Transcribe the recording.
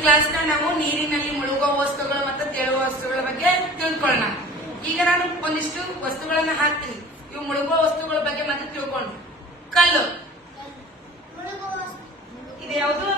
ಕ್ಲಾಸ್ನ ನಾವು ನೀರಿನಲ್ಲಿ ಮುಳುಗುವ ವಸ್ತುಗಳು ಮತ್ತು ತೇಲುವ ವಸ್ತುಗಳ ಬಗ್ಗೆ ತಿಳ್ಕೊಳ್ಳೋಣ. ಈಗ ನಾನು ಒಂದಿಷ್ಟು ವಸ್ತುಗಳನ್ನ ಹಾಕ್ತೀನಿ. ಇವು ಮುಳುಗುವ ವಸ್ತುಗಳ ಬಗ್ಗೆ ಮತ್ತೆ ತಿಳ್ಕೊಂಡು. ಕಲ್ಲು ಇದು ಯಾವುದು?